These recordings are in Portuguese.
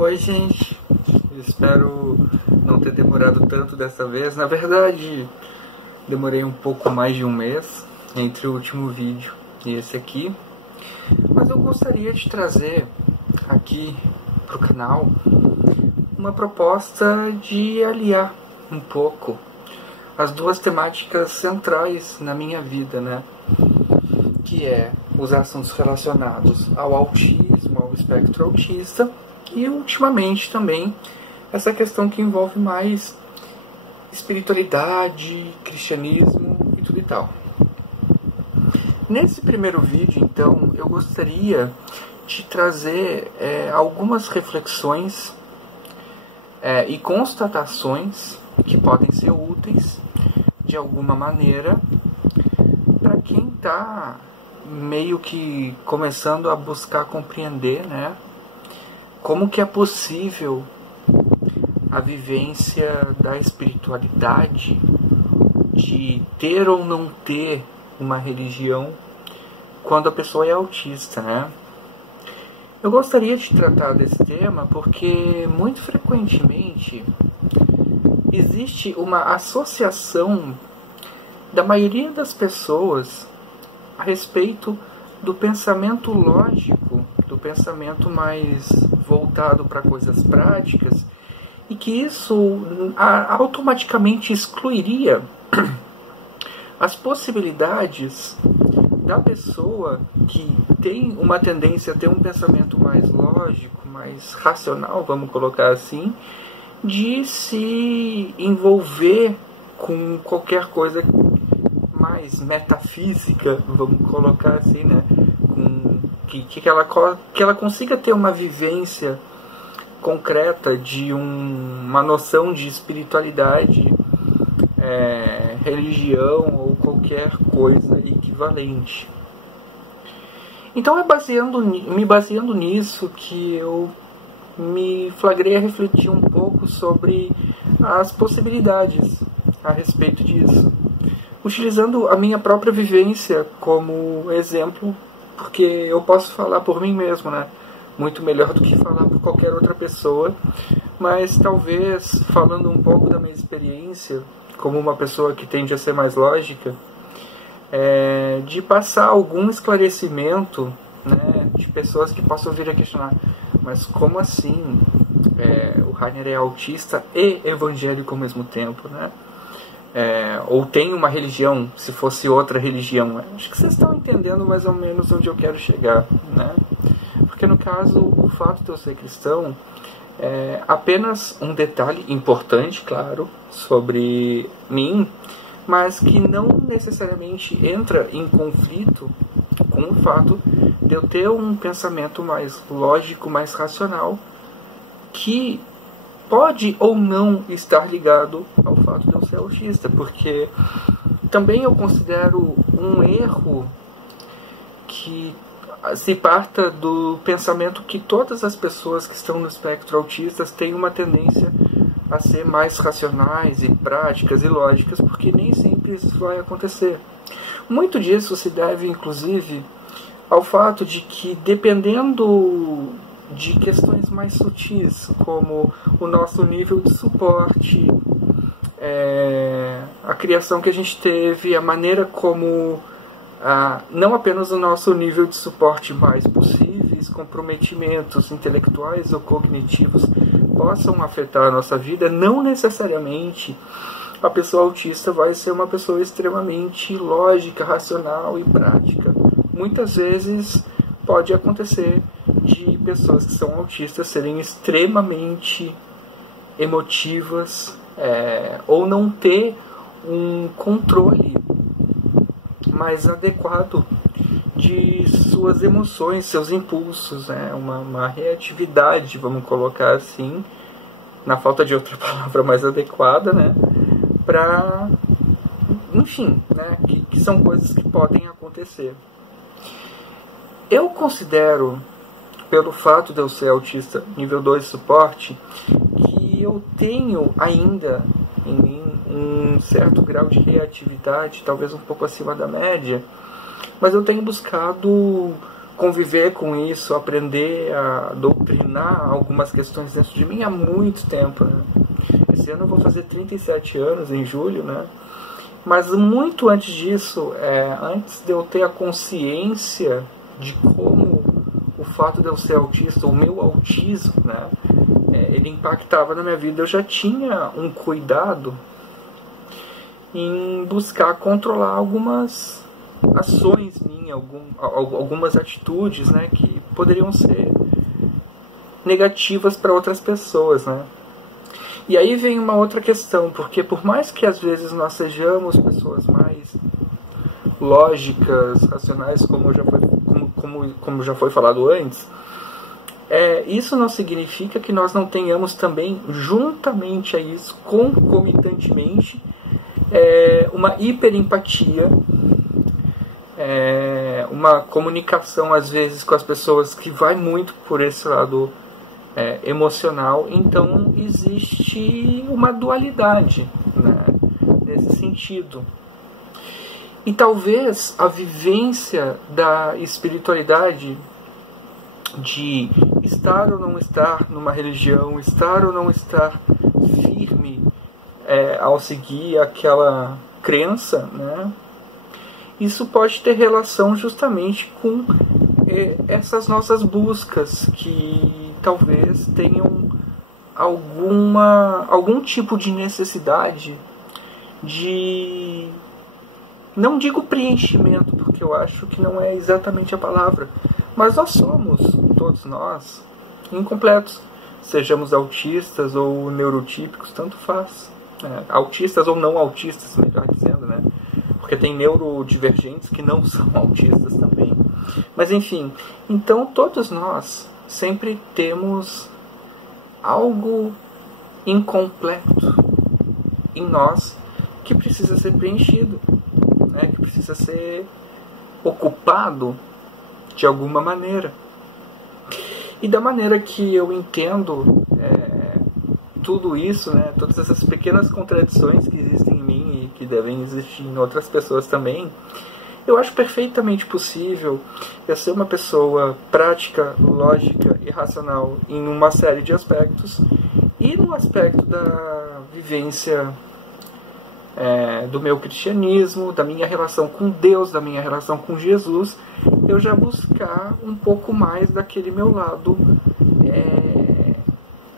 Oi, gente. Espero não ter demorado tanto dessa vez. Na verdade, demorei um pouco mais de um mês entre o último vídeo e esse aqui. Mas eu gostaria de trazer aqui para o canal uma proposta de aliar um pouco as duas temáticas centrais na minha vida, né? Que é os assuntos relacionados ao autismo, ao espectro autista, e ultimamente também essa questão que envolve mais espiritualidade, cristianismo e tudo e tal. Nesse primeiro vídeo, então, eu gostaria de trazer algumas reflexões e constatações que podem ser úteis de alguma maneira para quem está meio que começando a buscar compreender, né, como que é possível a vivência da espiritualidade, de ter ou não ter uma religião quando a pessoa é autista, né? Eu gostaria de tratar desse tema porque muito frequentemente existe uma associação da maioria das pessoas a respeito do pensamento lógico, do pensamento mais voltado para coisas práticas, e que isso automaticamente excluiria as possibilidades da pessoa que tem uma tendência a ter um pensamento mais lógico, mais racional, vamos colocar assim, de se envolver com qualquer coisa mais metafísica, vamos colocar assim, né? Que ela consiga ter uma vivência concreta de uma noção de espiritualidade, religião ou qualquer coisa equivalente. Então é me baseando nisso que eu me flagrei a refletir um pouco sobre as possibilidades a respeito disso, utilizando a minha própria vivência como exemplo, porque eu posso falar por mim mesmo, né? Muito melhor do que falar por qualquer outra pessoa, mas talvez falando um pouco da minha experiência, como uma pessoa que tende a ser mais lógica, de passar algum esclarecimento, né, de pessoas que possam vir a questionar, mas como assim o Rainer é autista e evangélico ao mesmo tempo, né? Ou tem uma religião, se fosse outra religião. Acho que vocês estão entendendo mais ou menos onde eu quero chegar, né? Porque no caso, o fato de eu ser cristão é apenas um detalhe importante, claro, sobre mim, mas que não necessariamente entra em conflito com o fato de eu ter um pensamento mais lógico, mais racional, que pode ou não estar ligado ao fato de eu ser autista, porque também eu considero um erro que se parta do pensamento que todas as pessoas que estão no espectro autista têm uma tendência a ser mais racionais e práticas e lógicas, porque nem sempre isso vai acontecer. Muito disso se deve, inclusive, ao fato de que, dependendo de questões mais sutis, como o nosso nível de suporte, a criação que a gente teve, a maneira como não apenas o nosso nível de suporte mais possíveis, comprometimentos intelectuais ou cognitivos possam afetar a nossa vida, não necessariamente a pessoa autista vai ser uma pessoa extremamente lógica, racional e prática. Muitas vezes pode acontecer de pessoas que são autistas serem extremamente emotivas, ou não ter um controle mais adequado de suas emoções, seus impulsos, uma reatividade, vamos colocar assim, na falta de outra palavra mais adequada, né, para, enfim, né, que são coisas que podem acontecer. Eu considero, pelo fato de eu ser autista nível 2 de suporte, que eu tenho ainda em mim um certo grau de reatividade, talvez um pouco acima da média, mas eu tenho buscado conviver com isso, aprender a doutrinar algumas questões dentro de mim há muito tempo, né? Esse ano eu vou fazer 37 anos, em julho, né? Mas muito antes disso, antes de eu ter a consciência de como o fato de eu ser autista, o meu autismo, né, ele impactava na minha vida, eu já tinha um cuidado em buscar controlar algumas ações minhas, algumas atitudes, né, que poderiam ser negativas para outras pessoas, né. E aí vem uma outra questão, porque por mais que às vezes nós sejamos pessoas mais lógicas, racionais, como já foi falado antes, isso não significa que nós não tenhamos também, juntamente a isso, concomitantemente, uma hiperempatia, uma comunicação às vezes com as pessoas que vai muito por esse lado emocional. Então existe uma dualidade, né, nesse sentido. E talvez a vivência da espiritualidade, de estar ou não estar numa religião, estar ou não estar firme ao seguir aquela crença, né, isso pode ter relação justamente com essas nossas buscas, que talvez tenham algum tipo de necessidade de, não digo preenchimento, porque eu acho que não é exatamente a palavra, mas nós somos, todos nós, incompletos. Sejamos autistas ou neurotípicos, tanto faz. Autistas ou não autistas, melhor dizendo, né? Porque tem neurodivergentes que não são autistas também. Mas enfim, então todos nós sempre temos algo incompleto em nós que precisa ser preenchido, né? Que precisa ser ocupado de alguma maneira. E da maneira que eu entendo tudo isso, né, todas essas pequenas contradições que existem em mim e que devem existir em outras pessoas também, eu acho perfeitamente possível eu ser uma pessoa prática, lógica e racional em uma série de aspectos, e no aspecto da vivência do meu cristianismo, da minha relação com Deus, da minha relação com Jesus, eu já buscar um pouco mais daquele meu lado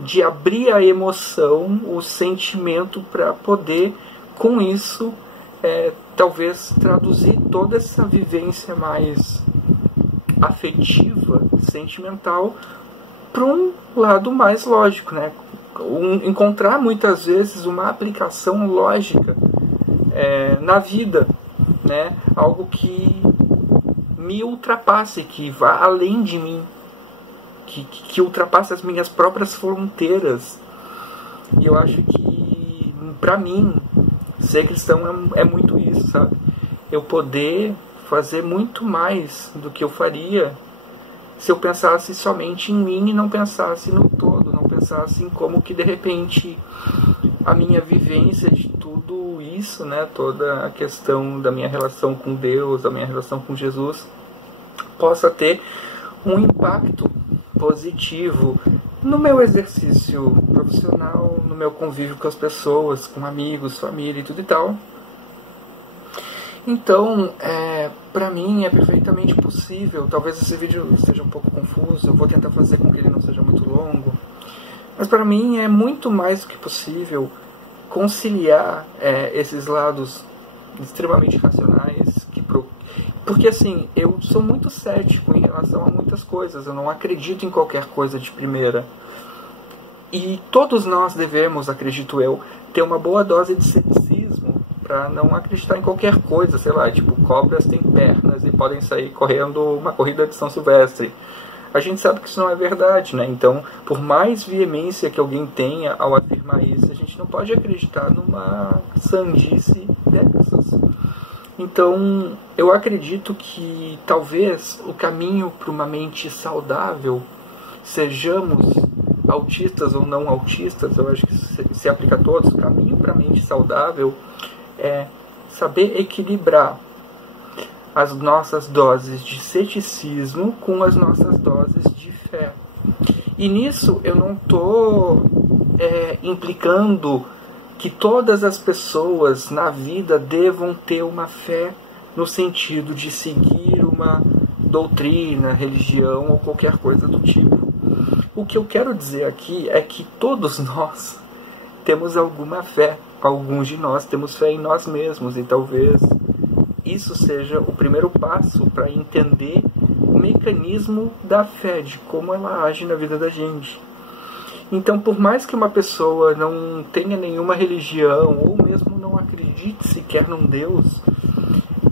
de abrir a emoção, o sentimento, para poder, com isso, talvez traduzir toda essa vivência mais afetiva, sentimental, para um lado mais lógico, né? Encontrar muitas vezes uma aplicação lógica na vida, né? Algo que me ultrapasse, que vá além de mim, que ultrapasse as minhas próprias fronteiras. E eu acho que, para mim, ser cristão é muito isso, sabe? Eu poder fazer muito mais do que eu faria se eu pensasse somente em mim e não pensasse no todo, não pensasse em como que de repente a minha vivência de tudo isso, né, toda a questão da minha relação com Deus, da minha relação com Jesus, possa ter um impacto positivo no meu exercício profissional, no meu convívio com as pessoas, com amigos, família e tudo e tal. Então, para mim é perfeitamente possível. Talvez esse vídeo esteja um pouco confuso, eu vou tentar fazer com que ele não seja muito longo, mas para mim é muito mais do que possível conciliar esses lados extremamente racionais, porque assim, eu sou muito cético em relação a muitas coisas, eu não acredito em qualquer coisa de primeira, e todos nós devemos, acredito eu, ter uma boa dose de ceticismo para não acreditar em qualquer coisa, sei lá, tipo, cobras têm pernas e podem sair correndo uma corrida de São Silvestre. A gente sabe que isso não é verdade, né? Então, por mais veemência que alguém tenha ao afirmar isso, a gente não pode acreditar numa sandice dessas. Então, eu acredito que talvez o caminho para uma mente saudável, sejamos autistas ou não autistas, eu acho que se aplica a todos, o caminho para a mente saudável é saber equilibrar as nossas doses de ceticismo com as nossas doses de fé. E nisso eu não estou implicando que todas as pessoas na vida devam ter uma fé no sentido de seguir uma doutrina, religião ou qualquer coisa do tipo. O que eu quero dizer aqui é que todos nós temos alguma fé. Alguns de nós temos fé em nós mesmos, e talvez isso seja o primeiro passo para entender o mecanismo da fé, de como ela age na vida da gente. Então, por mais que uma pessoa não tenha nenhuma religião, ou mesmo não acredite sequer num Deus,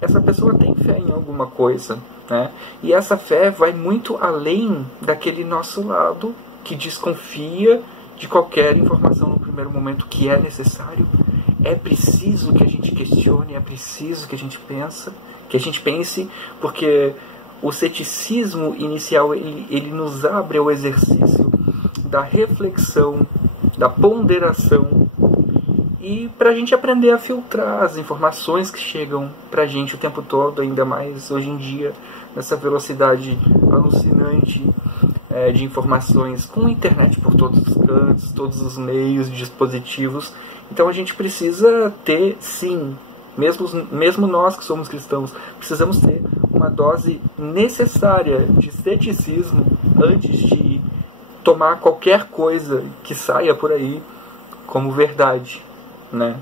essa pessoa tem fé em alguma coisa, né? E essa fé vai muito além daquele nosso lado que desconfia de qualquer informação no primeiro momento, que é necessário. É preciso que a gente questione, é preciso que a gente pense, porque o ceticismo inicial ele nos abre ao exercício da reflexão, da ponderação, e para a gente aprender a filtrar as informações que chegam para a gente o tempo todo, ainda mais hoje em dia, nessa velocidade alucinante de informações, com a internet por todos os cantos, todos os meios, dispositivos. Então a gente precisa ter, sim, mesmo nós que somos cristãos, precisamos ter uma dose necessária de ceticismo antes de tomar qualquer coisa que saia por aí como verdade, né?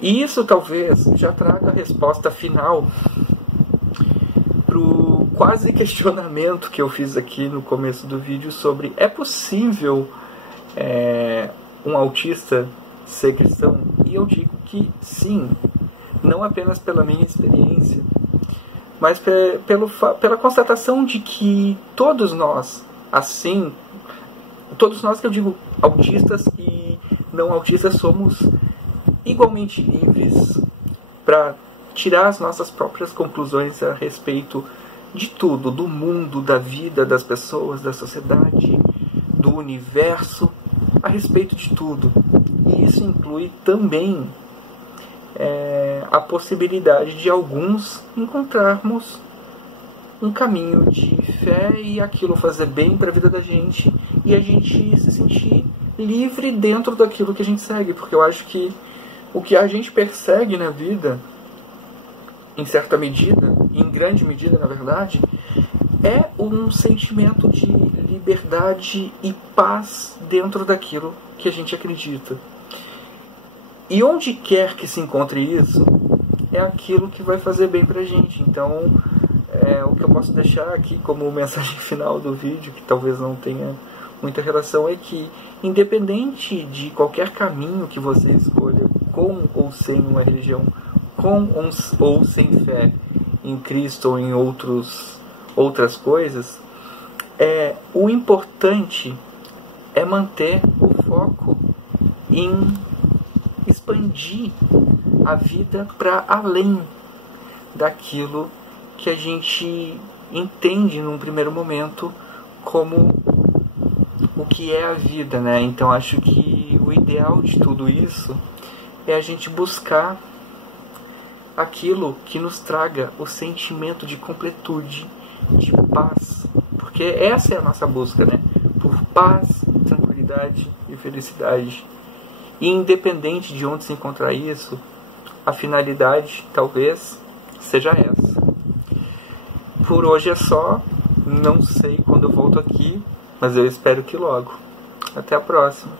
E isso talvez já traga a resposta final para o quase questionamento que eu fiz aqui no começo do vídeo sobre: é possível um autista ser cristão? E eu digo que sim, não apenas pela minha experiência, mas pela constatação de que todos nós, assim, todos nós que eu digo, autistas e não autistas, somos igualmente livres para tirar as nossas próprias conclusões a respeito de tudo, do mundo, da vida, das pessoas, da sociedade, do universo, a respeito de tudo. E isso inclui também a possibilidade de alguns encontrarmos um caminho de fé e aquilo fazer bem para a vida da gente e a gente se sentir livre dentro daquilo que a gente segue, porque eu acho que o que a gente persegue na vida, em certa medida, em grande medida na verdade, é um sentimento de liberdade e paz dentro daquilo que a gente acredita. E onde quer que se encontre isso, é aquilo que vai fazer bem pra gente. Então, o que eu posso deixar aqui como mensagem final do vídeo, que talvez não tenha muita relação, é que, independente de qualquer caminho que você escolha, com ou sem uma religião, com ou sem fé em Cristo ou em outras coisas, o importante é manter o foco em expandir a vida para além daquilo que a gente entende num primeiro momento como o que é a vida, né? Então acho que o ideal de tudo isso é a gente buscar aquilo que nos traga o sentimento de completude, de paz, porque essa é a nossa busca, né? Por paz, tranquilidade e felicidade. E independente de onde se encontrar isso, a finalidade talvez seja essa. Por hoje é só, não sei quando eu volto aqui, mas eu espero que logo. Até a próxima.